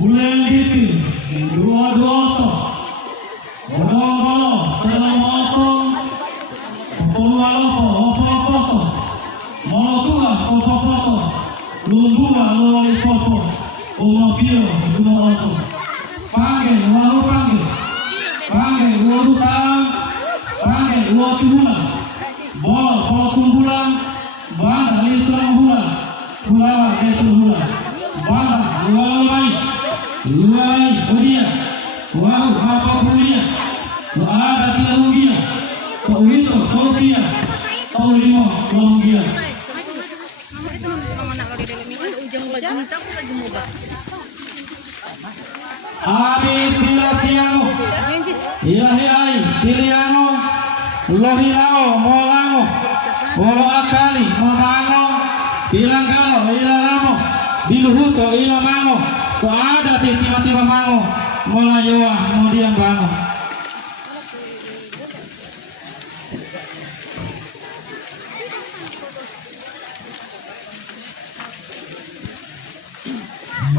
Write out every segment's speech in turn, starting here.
Bulan gitu, dua-dua to, bolo-bolo, dalam motong, apa-apa to, molotua, apa-apa to, lumbua, lolipopo, umapio, umaoto, panggil, walau panggil, walau tang, panggil, walau tubulan, bolo tumbulan, banda itu bulan, pulawa itu bulan, banda, walau baik. Luai dia, wow, apa punya? Lo ada tidak mungkin? Kau itu, kau dia, kau lima, kau dia. Abi tilatiano, ilahi tiliano, lohilao, molano, molo akali, mamano, ilangalo, ilaramo, biluhuto, ilamano. Kau ada tiba-tiba mango, melayoa, kemudian bangun.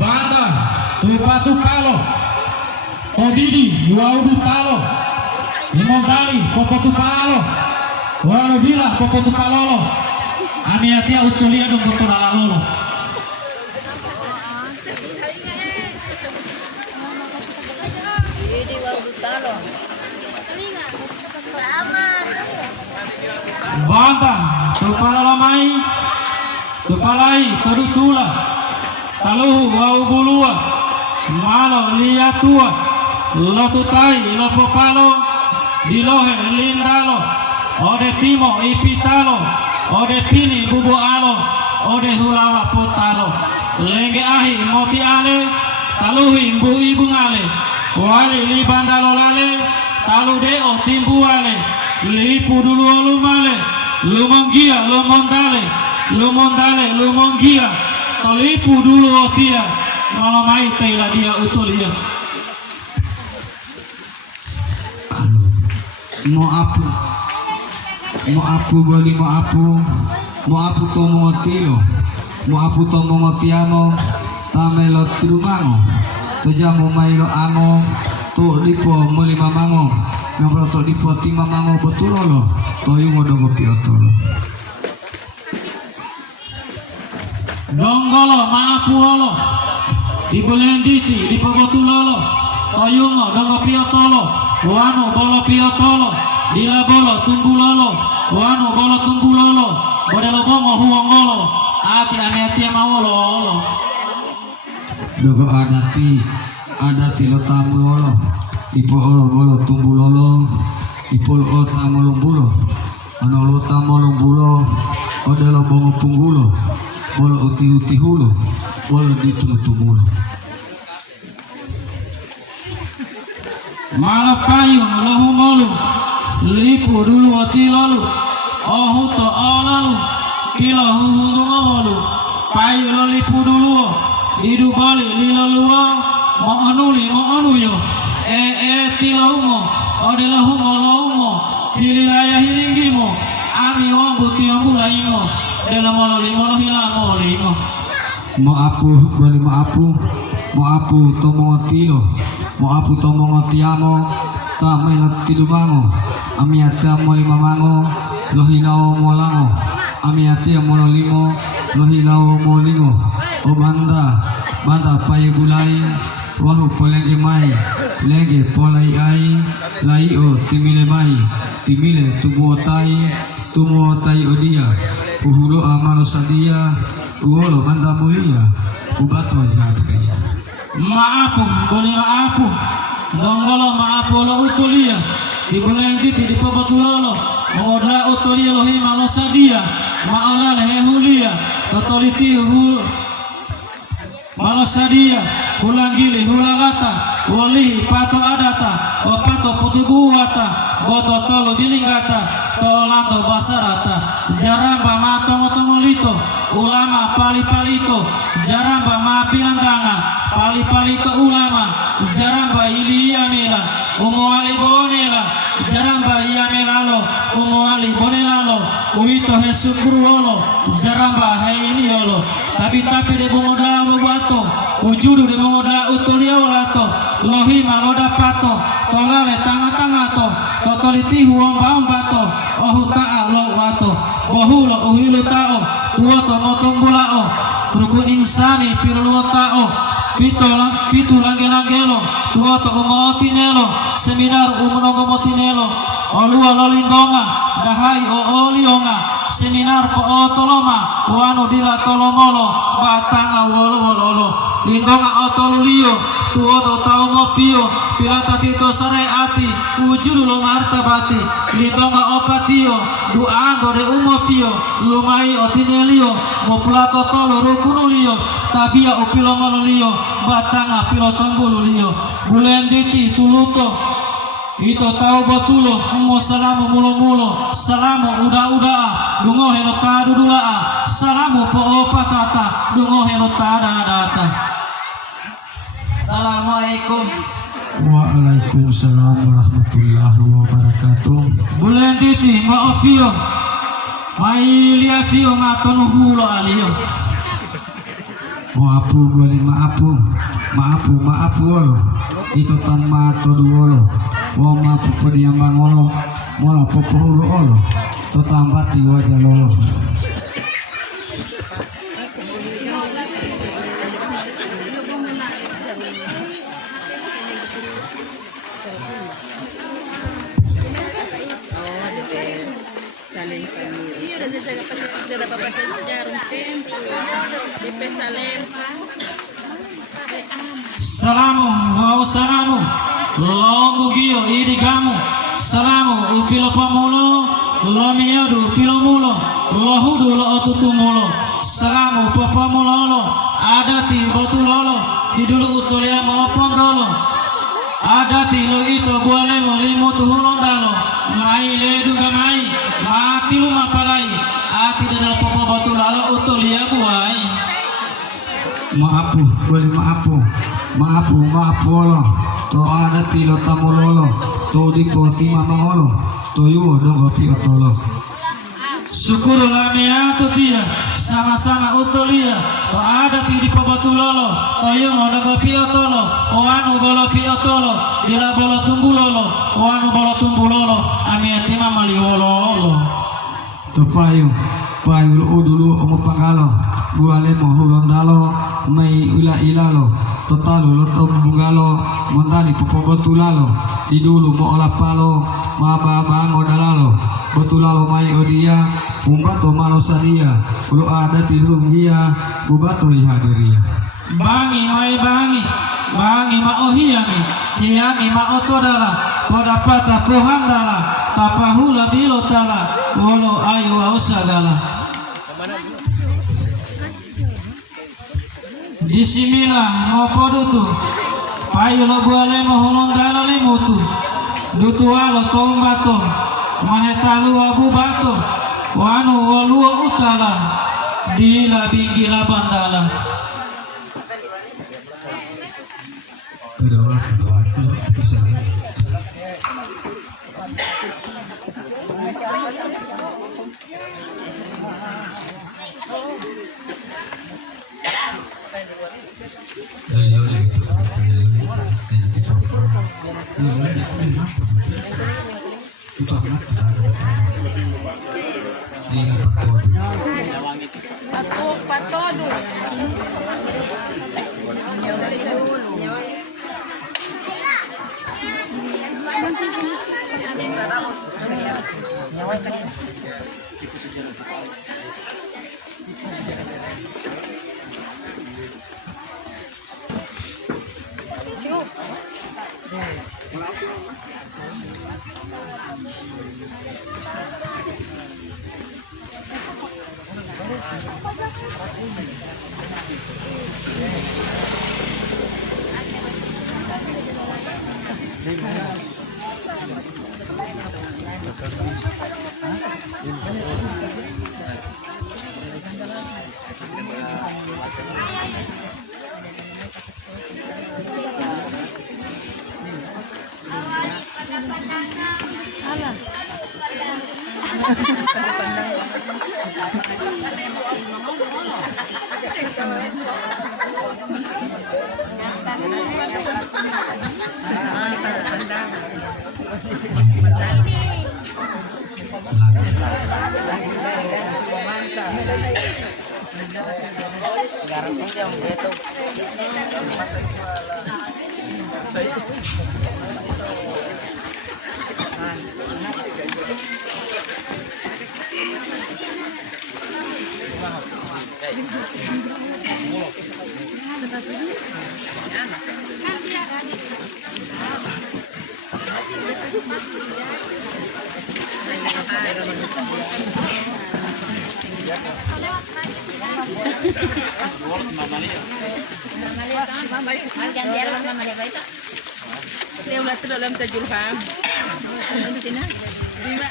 Banda, tupalo, tobidi, waudu talo, imogali, popotupalo, wanubila, popotupalolo, amiatia utulia dong kotoralalolo. Banta, tupala lamai, tupalai, tadutula, taluhu, wau bulua, malo, liatua, lotutai, lopopalo, dilohe, lindalo, ode timo, ipitalo, ode pini, bubu alo, ode hulawa, potalo, lenge ahi, moti ale, taluhi, mbu ibu ngale, wali, libandalo lale, taludeo, timbu ale, lipu dulu lumale, lumongia, lumongia, tolipu dulu otia, malamai tela dia utulia. Mau apu bali mau apu to mongotilo, mau apu to mongotiamo, tamelo tirumango, to jamu mailo ango, to lipo mulima mango. Yang to lipo tima mango betulolo, to yung odongo piotolo. Donggolo maapuolo, di bulenditi, di pabotulolo, to yung odongo piotolo, wano bolo piotolo, di labolo tumbulolo, wano bolo tumbulolo, bodelo bongo huongolo, ati amiati amawolo. Dogo adati lo tamulolo. Ipo olo bolo tumbulolo, ipo lo tamolong bulo, ano lo tamolong bulo, odelo bongo punggulo, bolo uti hulo, bolo ditumulo. Malapayung lahu molu, lipu dulu oti lalu, ohuto olalu, kilo huhundung awolu, payu lo lipu dulu, didu bali lilaluo, mo anuyo. Tilaumo, odelahumo, hililaya hilingimo, ami wambuti ambulaimo, delamolo hilamo limo. Mo apu to mongotilo, mo apu to mongotiamo, tamelo tilumango, amiatia mo limamango, lohilao mo lango, amiatia mo limo, lohilao mo lingo, o banda paye bulai, wahu polenge mai, lenge polai ai, lai o timile mai, timile tumuotai odia, uhulo amano sadia, uolo banda mulia, ubato yadria. Maapu, boleh maapu, donggolo maapu lo utulia, di bulan titi di pabotulolo, mengodla utulia lo himalo sadia, maola lehulia, totoliti malo sadia, hulang gili, hulang lata, wali pato adata, pato putubuata, boto tolo bilinggata, tolando basarata, jaramba matongo-tongolito, ulama pali-palito, jaramba mapilandanga, pali-palito ulama, jaramba iliyamela, umuali bonela, jaramba iya melalo umuali bonelalo uito hesukruolo jaramba haini olo tapi de bongoda bato ujudu de bongoda utulia walato lohi maloda pato tolale tanga to totoliti huomba bato ohu ta'a lo wato bohulo uhilu tao tuoto motombulao ruku insani piruluo tao pitu langelangelo tuoto umotinelo seminar umonongomotinelo olua lolindonga dahai o olionga seminar po otoloma wano dila tolomolo batanga wolo lindonga otolulio tuoto tau mopio pirata tito sarai ati ujuru lo martabati lindonga opatio duando de umopio lumai otinelio moplato tolo rukunulio tabia upilo malolio batanga pilo tombululio bulenditi tuluto ito tau batulo mo salamu mulo salamu uda dungo helo tadudula salamu po opatata dungo helo tadadata. Assalamualaikum. Waalaikumsalam warahmatullahi wabarakatuh. Bulan titi maopio mai liatio matonuhulo alio Maapu goli maapu wolo itu tan mato duwolo wa maapu pediam bangolo mola popohulo olo to tambati wajah lolo. Salamu wa salamu longu gio idigamu salamu upilo pamulo lo miodu pilo mulo lo hudu lo otutumulo salamu popamulolo adati botulolo didulu utulia mo pondolo adati lo ito buale mo limu tuhulondalo mai ledu gamai mati lu mapalai ati dadal popo botulalo utulia buai. Maapu wolo to adati lo tamulolo to dipoti mamangolo to yuo dongo pi otolo syukur lamia to tia sama-sama utulia to adati di pabatulolo to yuo dongo pi otolo oanu bolo pi otolo dila bolo tumbulolo oanu bolo tumbulolo amiati mamali wolo To payu udulu omo pangalo buale mo hulondalo mai ula ilalo totalu lo tombungalo montani popo botulalo didulu mo ola palo mababa ngodalalo botulalo mai odia umbato malo sadia ulo ada tilhum hia bubato ihadiria bangi ma ohiangi hiangi ma otodala podapata pohandala sapahula bilotala wolo ayu ausagala. Bismillah ngopodutu payu lo buale moholondala limutu dutualo tombato mahetalu abubato wanu waluo utala dila bingila bandala. kedua Patodo. Dia ulah tu dalam tajurham. Tina. Lima.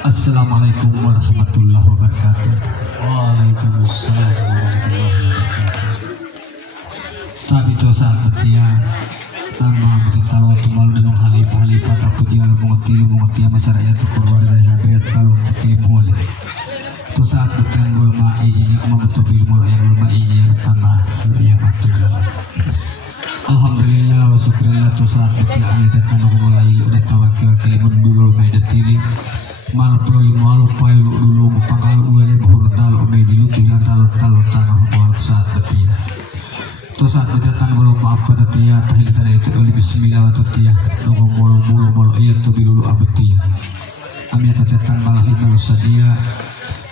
Assalamualaikum warahmatullahi wabarakatuh. Waalaikumsalam warahmatullahi wabarakatuh. Sabi to sa tatia tama beritahu tumal dengan halifah tapi dia mengerti masyarakat keluarga hadriat talon tapi boleh. Tu saat bukan bulma izin yang membetul mulai bulma ini pertama yang matullah. Alhamdulillah wa syukurillah tu saat bukan kami kata mulai udah tawakil kalimun dulu mai datili mal proli mal pailu dulu pangkal uale bahultal omai dilu tulan tal tanah buat saat betia. Tu saat berdatang belum maaf pada tia tahil tada itu oleh bismillah wa tia nunggu mulu iya tu bilulu abetia. Ami datang malah imal sadia.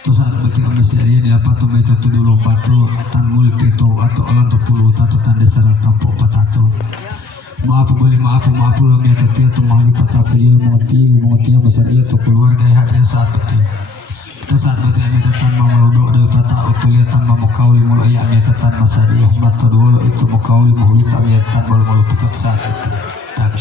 Tu saat betia omai sadia dilapat omai tu dulu batu tan muli peto atau olang tu puluh tatu tanda sarat tampok patato. Maaf boleh maaf lo mi tia tu mahali patato dia mengerti besar iya tu keluarga hadir saat betia. Tu saat betia ami datang mamelodo dari pata utulia tanpa mukauli mulu iya ami datang masadi mata dulu itu mukauli mahuli ami datang mulu putus saat itu. Tapi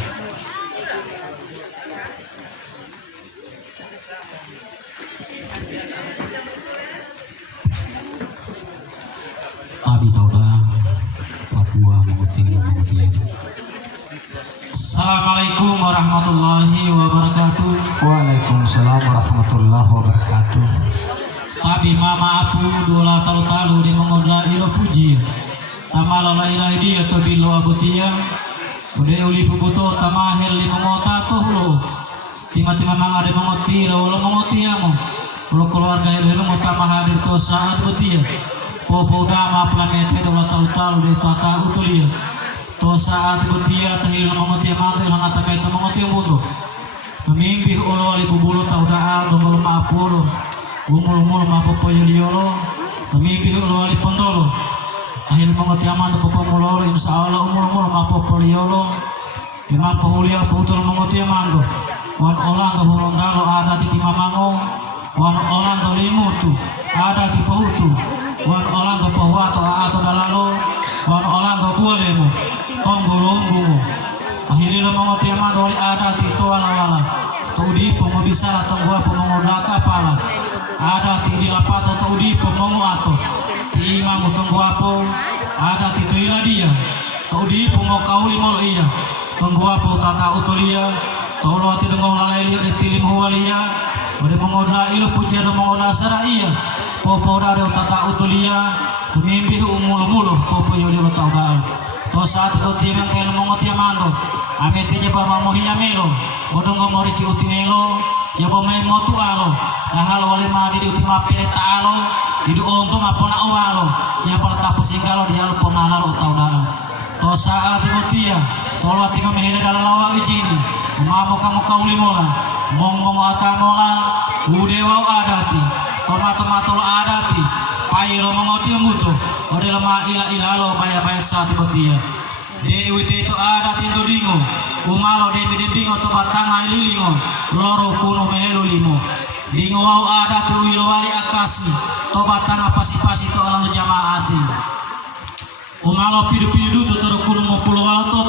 Tabi tauda Papua menguti. Assalamualaikum warahmatullahi wabarakatuh. Waalaikumsalam warahmatullahi wabarakatuh. Tabi mama apu dola talu di mengodla ilo puji. Tamalo la ilahi dia to bilo abutia. Ude uli puputo tamahel li mengota to hulo. Tima manga de mengoti lo mengoti amo. Lo keluarga ilo mo tamahadir to saat butia. Popo dama planete dola talu di tata utulia. To saat butia tahil mengoti manto ilang atame to mengoti mundo. Mimpi ulo ali bubulu tau daa dongol mapolo. Umul mapopo yoliolo. Mimpi ulo ali pondolo. Ahil mengoti amanto popo mulolo insyaallah umul mapopo liolo. Imam pahulia putul mengoti amanto. Wan olang to hulondalo ada di mamango. Wan olang to limutu ada di pautu. Wan olang to pahuato ato dalalo. Wan olang to bualemo. Tonggolonggumo. Ahililo mengoti amanto ada di toala-wala. Todi pemobisala tonggua pemongodaka pala. Ada di lapato todi pemongo ato. Ti imamu tongguapo ada di toila dia. Todi pemokauli molo iya. Tongguapo tata utulia. Tolo ati dengong lalai liya de tilim huwalia. Ode mengoda ilu puja do mengoda sara iya. Popo dare tata utulia. Tumimbi umulu popo yodi lo taudal. To saat boti yang kel mongoti amando. Ame tije pa mamohi amelo. Bodongo moriki utinelo. Yabo mai motu alo. Ahal wale madi di utima peleta alo. Idu onto ngapona owalo. Ya pala tapu singkalo di alo pomalalo taudal. To saat botia. Tolo ati ngomehele dalalawa ijini. Mamo kamu kauli mola. Mong atamola. Udewau adati. Tomato adati. Pailo mengoti mutu. Ode lama ilalo bayat saat botia. Dewi itu ada tintu dingo. Umalo demi bingo to batanga lilingo. Loro kuno mehelo limo. Bingo wau ada tu ilo wali akasi. To batanga pasi to alang jamaati. Umalo pidu tu teru kuno mo pulau to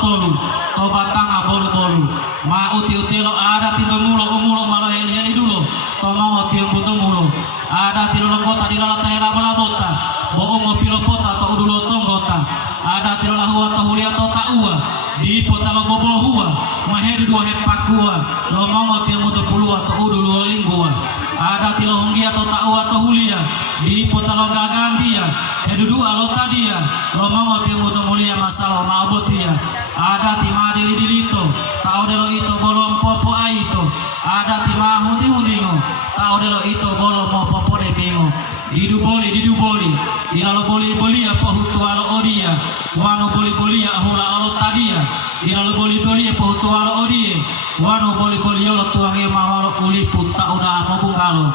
ada tindo mulo malo heli dulu tomongo tiang bunto mulo ada tilo longgota di lala tahera balabota boongo pilopota to udulo tonggota ada tilo lahua to hulia to taua di potalo bobo hua maheri dua hepakua lomongo tiang bunto pulua to udulo linggua ada tilo honggia to taua to hulia di potalo gagandia edudu alota dia lomongo tiang bunto mulia masalah maabotia ada timadi lidilito taodelo ito bolom popo aito ada timah hundi-hundingo taodelo ito bolom popo de bingo didu boli dilalo boli apa hutu alo odia wano boli ahula alo tadia dilalo boli apa hutu alo odie wano boli alo tuangi mawalo uliput ta udah mabungalo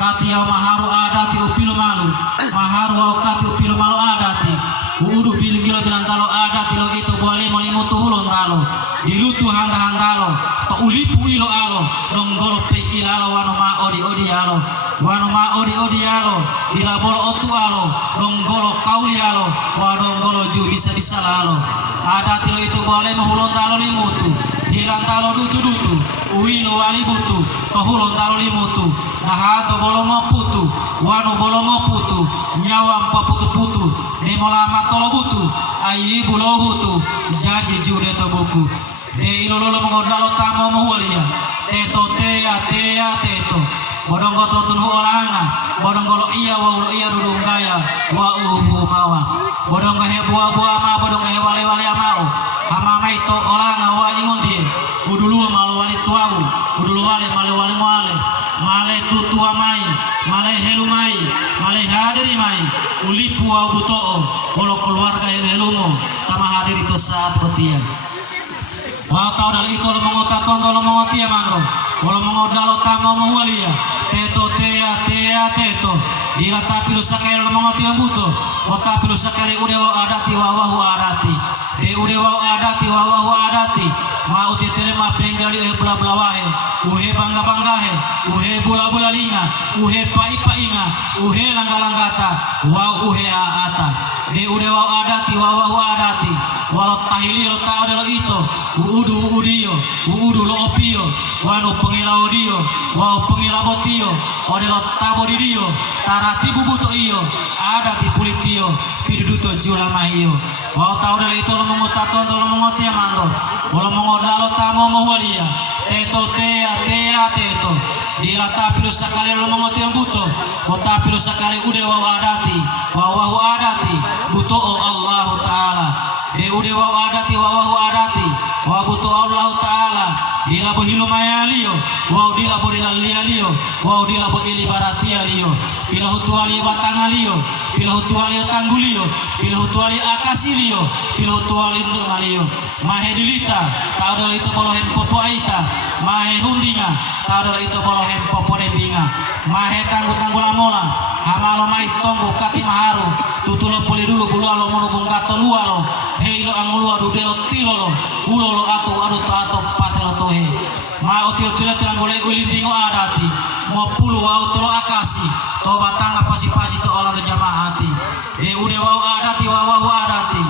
kati au maharu adati upilu malu maharu au kati upilu malu adati udu biling bilang talo adati lo itu boleh malimu tuhulon talo dilutu handa-handalo to ulipu ilo alo donggolo pe ilalo wano ma odi alo wano ma odi alo dilabol otu alo donggolo kauli alo wadonggolo ju bisa alo ada tilo itu boleh mahulon talo limutu hilang talo dutu uilo wali butu tohulon talo limutu nahato bolo maputu wano bolo maputu nyawam paputu nemola matolo butu ayi bulo butu jaji jude to buku de ilolo mengodalo tamo muwalia teto teto bodongo to tunu olanga bodongo iya wa ulo iya dudunggaya wa mawa bodongo he buah ma bodongo he wale amao hama mai to olanga wa ingondi udulu malo wali tuau udulu wale male tutu amai male helu mai male hadiri mai ulipu au butoo bolo keluarga helumo tama hadiri to saat betian wa tau dal itu lo mengota tondo lo mengotia mando bolo mengodalo tamo muwalia teto teto dila tapi lu sakale lo mengotia buto wa tapi lu sakale udewa adati wawahu adati de udewa adati wawahu adati ma uti telema prengali bla bla wahe uhe bangga he uhe bula linga uhe pai inga uhe langga-langgata wa uhe aata de udewa adati wawahu adati walau tahili lo ta adelo ito udu lo opio wano pengilao dio wa pengilabo tio odelo tabo di dio tarati bubuto iyo adati pulitio piduduto jula mahio wa ta odelo ito lo mengotaton lo mengotia mando wala mengodalo tamo mawalia teto teto dila tapi sakali lo mengotia buto wa tapi sakali udewa adati wawahu adati buto Allah taala de udewa adati wawahu adati wa buto Allah taala dila bohilo mayalio wa dila bodila lialio wa dila bo ili baratialio pila hutuali batangalio pila hutuali tanggulio pila hutuali akasilio pila hutuali ngalio mahe dilita taudol itu bolohem popo aita mahe hundinga taudol itu bolohem popo debinga mahe tanggu lamola hamalo mai tonggo kati maharu tutulo poli dulu bulu alo mono bungkato lualo heilo angulu adu delo tilolo ulolo ato patelo tohe ma otio tilanggole ulindingo adati mo pulu wau tolo akasi to batanga pasi to olang jamaati de ude wau adati wawahu adati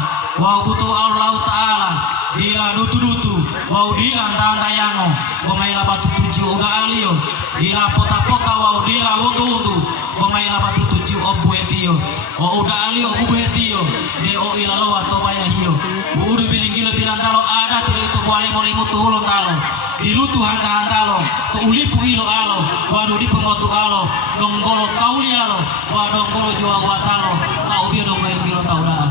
wau butu Allah taala dila dutu wau dila ndandayango gomaila batu tuju uda alio dila pota wau dila wundu gomaila batu tuju obuetio o uda alio obuetio de o ilalo wato bayahio udu bilingilo binandalo adati itu wali molimu tuhulon talo dilutu handa-handalo to ulipu ilo alo wadu di pengotu alo donggolo kauli alo wadonggolo jual watalo tau bio donggolo kilo tau dah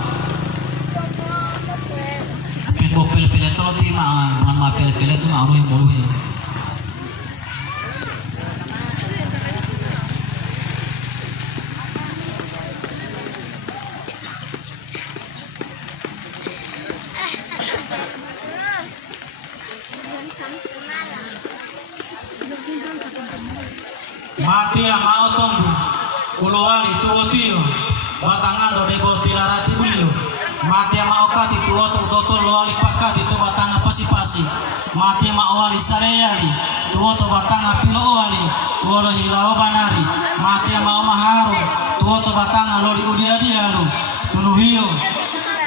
penbo pele tolo tima man pele tu mau yang bolu ya mati ama otombu ulowali tuwo tio batangando debo tilarati bulio mati ama okati tuwo to lowali pakati to batanga pasi mati ama owali sareyali tuwo to batanga pilo owali wolo hilao banari mati ama omaharu tuwo to batanga loli udiadialu tunuhio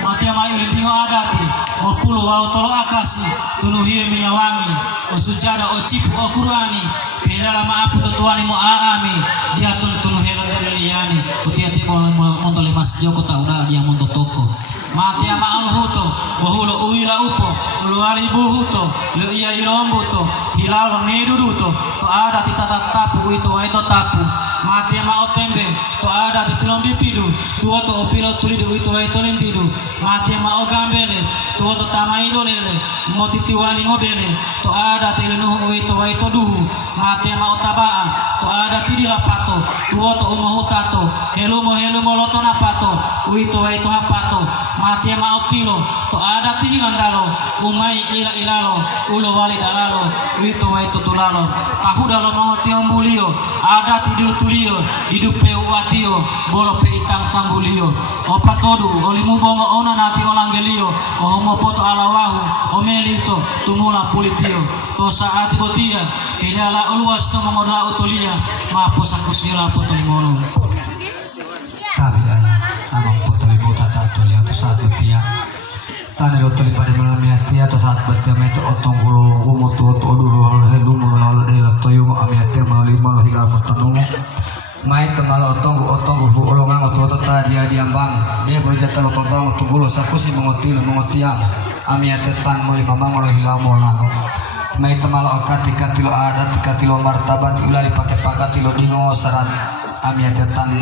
Matia mai ulintingo adati mo pulu wau tolo akasi tunu hiye minyawangi o sujada o cipu o Qur'ani pihela ma apu tuani mo aami dia tunu helo deliani utia tibo monto lemas joko tauda dia monto toko matia ma alhuto bohulo uila upo uluali buhuto lo iya ilombuto hilalo meduduto to ada titata tapu itu waito tapu matia ma otembe to ada titilom dipidu tuo to opilo tulidu itu waito lentidu matia ma ogambele tuo to tamailo lele motitiwali ngobele to ada tilenuhu itu waito duhu matia ma otabaa to ada tidila pato tuo to umahutato helumo loto napato uito waito hapato matia ma otilo to ada tihilandalo umai ilalo ulo wali dalalo uito waito tulalo tahudalo mangotio mulio ada tidilu tulio hidupe uatio bolo pe itang tanggulio opatodu olimu bongo ona nati olangelio ohomo poto alawahu omelito tumula pulitio to saat botia idala uluas to mangorla utulia maposa kusila potolimolo tabi ay amang potolibo tatatulia to saat betia sana lo toli pada malam yati atau saat betia meto otong kulo kumoto to dulu helumo lalu deh toyo amiate melalui malah hilang bertanu mai tengal otong ufu olongang oto tata dia diambang dia berjata lo totong tugulo sakusi mengotiang amiate tan muli mamang malah hilang molang mai temal okat tikatilo adat tikatilo martabat ulari pakai pakatilo dingo saran amiate tan